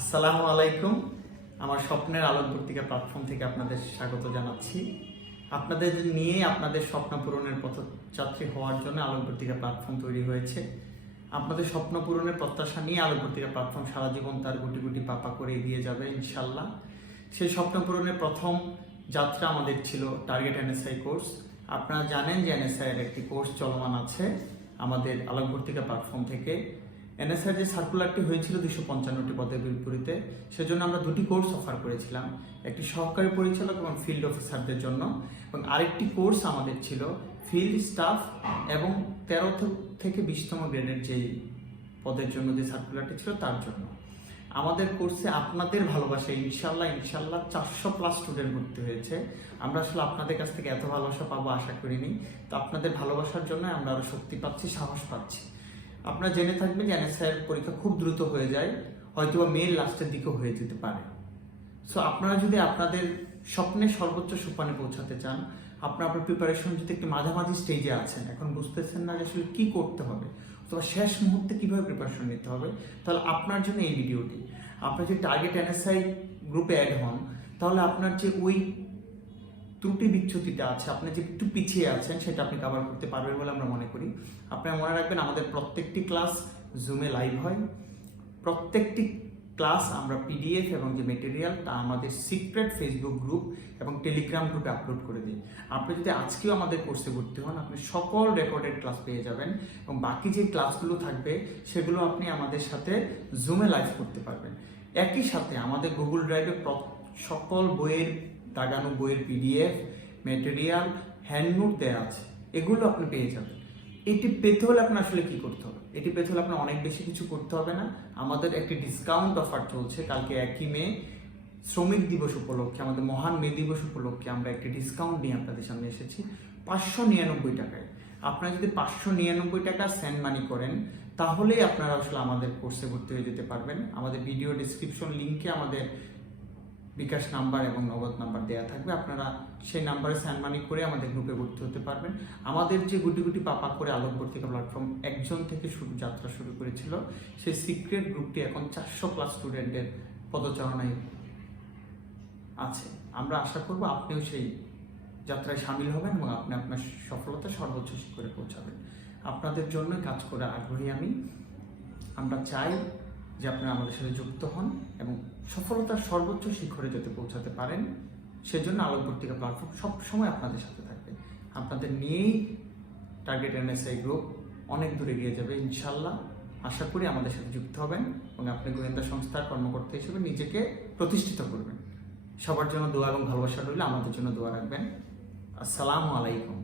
আসসালামু আলাইকুম। আমার স্বপ্নের আলোক পত্রিকা প্ল্যাটফর্ম থেকে আপনাদের স্বাগত জানাচ্ছি। আপনাদের নিয়ে আপনাদের স্বপ্ন পূরণের পথযাত্রী হওয়ার জন্য আলোক পত্রিকা প্ল্যাটফর্ম তৈরি হয়েছে। আপনাদের স্বপ্ন পূরণের প্রত্যাশা নিয়ে আলোক পত্রিকা প্ল্যাটফর্ম সারা জীবন তার গুটি গুটি পাপা করে এগিয়ে যাবে ইনশাল্লাহ সেই স্বপ্ন পূরণের প্রথম যাত্রা আমাদের ছিল টার্গেট এনএসআই কোর্স আপনারা জানেন যে এনএসআই এর একটি কোর্স চলমান আছে আমাদের আলোক পত্রিকা প্ল্যাটফর্ম থেকে। এনএসআর যে সার্কুলারটি হয়েছিল দুশো পঞ্চান্নটি পদের বিপরীতে, সেজন্য আমরা দুটি কোর্স অফার করেছিলাম। একটি সহকারী পরিচালক এবং ফিল্ড অফিসারদের জন্য এবং আরেকটি কোর্স আমাদের ছিল ফিল্ড স্টাফ এবং তেরো থেকে বিশতম গ্রেডের যেই পদের জন্য যে সার্কুলারটি ছিল তার জন্য। আমাদের কোর্সে আপনাদের ভালোবাসা, ইনশাল্লাহ ইনশাল্লাহ চারশো প্লাস স্টুডেন্ট ভর্তি হয়েছে। আমরা আসলে আপনাদের কাছ থেকে এত ভালোবাসা পাবো আশা করিনি। তো আপনাদের ভালোবাসার জন্য আমরা আরও শক্তি পাচ্ছি, সাহস পাচ্ছি। আপনারা জেনে থাকবেন যে এনএসআই পরীক্ষা খুব দ্রুত হয়ে যায় হয়তো বা মেয়ের লাস্টের দিকেও হয়ে যেতে পারে। সো আপনারা যদি আপনাদের স্বপ্নের সর্বোচ্চ সোপানে পৌঁছাতে চান, আপনার আপনার প্রিপারেশন যদি একটু মাঝামাঝি স্টেজে আছেন, এখন বুঝতেছেন না যে আসলে কী করতে হবে, অথবা শেষ মুহূর্তে কীভাবে প্রিপারেশন নিতে হবে, তাহলে আপনার জন্য এই ভিডিওটি আপনার যে টার্গেট এনএসআই গ্রুপে অ্যাড হন, তাহলে আপনার যে ওই ত্রুটি বিচ্ছুতিটা আছে, আপনি যে একটু পিছিয়ে আছেন সেটা আপনি কভার করতে পারবেন বলে আমরা মনে করি। আপনারা মনে রাখবেন আমাদের প্রত্যেকটি ক্লাস জুমে লাইভ হয়। প্রত্যেকটি ক্লাস আমরা পিডিএফ এবং যে মেটেরিয়াল তা আমাদের সিক্রেট ফেসবুক গ্রুপ এবং টেলিগ্রাম গ্রুপে আপলোড করে দিই। আপনি যদি আজকেও আমাদের কোর্সে ভর্তি হন, আপনি সকল রেকর্ডেড ক্লাস পেয়ে যাবেন এবং বাকি যে ক্লাসগুলো থাকবে, সেগুলো আপনি আমাদের সাথে জুমে লাইভ করতে পারবেন। একই সাথে আমাদের গুগল ড্রাইভে সকল বইয়ের দাগানো বইয়ের পিডিএফ মেটেরিয়াল হ্যান্ডনোট দেওয়া আছে, এগুলো আপনি পেয়ে যাবেন। এটি পেতে হলে আপনার আসলে কি করতে হবে? এটি পেতে হলে আপনার অনেক বেশি কিছু করতে হবে না। আমাদের একটি ডিসকাউন্ট অফার চলছে কালকে একই মে, শ্রমিক দিবস উপলক্ষে, আমাদের মহান মে দিবস উপলক্ষে আমরা একটি ডিসকাউন্ট নিয়ে আপনাদের সামনে এসেছি, পাঁচশো নিরানব্বই টাকায়। আপনারা যদি পাঁচশো নিরানব্বই টাকা সেন্ড মানি করেন, তাহলেই আপনারা আসলে আমাদের কোর্সে ভর্তি হয়ে যেতে পারবেন। আমাদের ভিডিও ডিসক্রিপশন লিঙ্কে আমাদের বিকাশ নাম্বার এবং নগদ নাম্বার দেওয়া থাকবে। আপনারা সেই নাম্বারে স্যান্ড মানি করে আমাদের গ্রুপে ভর্তি হতে পারবেন। আমাদের যে গুটি গুটি পাপা করে আলোক ভর্তিকা প্ল্যাটফর্ম একজন থেকে শুরু যাত্রা শুরু করেছিল, সেই সিক্রেট গ্রুপটি এখন চারশো প্লাস স্টুডেন্টের পদচারণায় আছে। আমরা আশা করব আপনিও সেই যাত্রায় সামিল হবেন এবং আপনি আপনার সফলতা সর্বোচ্চ শিখরে পৌঁছাবেন। আপনাদের জন্য কাজ করে আগ্রহী আমি। আমরা চাই যে আপনারা আমাদের সাথে যুক্ত হন এবং সফলতার সর্বোচ্চ শিখরে যাতে পৌঁছাতে পারেন, সেজন্য আলোক পত্রিকা প্ল্যাটফর্ম সবসময় আপনাদের সাথে থাকবে। আপনাদের নিয়েই টার্গেট এনএসআই গ্রুপ অনেক দূরে গিয়ে যাবে ইনশাল্লাহ আশা করি আমাদের সাথে যুক্ত হবেন এবং আপনি গোয়েন্দা সংস্থার কর্মকর্তা হিসেবে নিজেকে প্রতিষ্ঠিত করবেন। সবার জন্য দোয়া এবং ভালোবাসা রইলে, আমাদের জন্য দোয়া রাখবেন। আসসালামু আলাইকুম।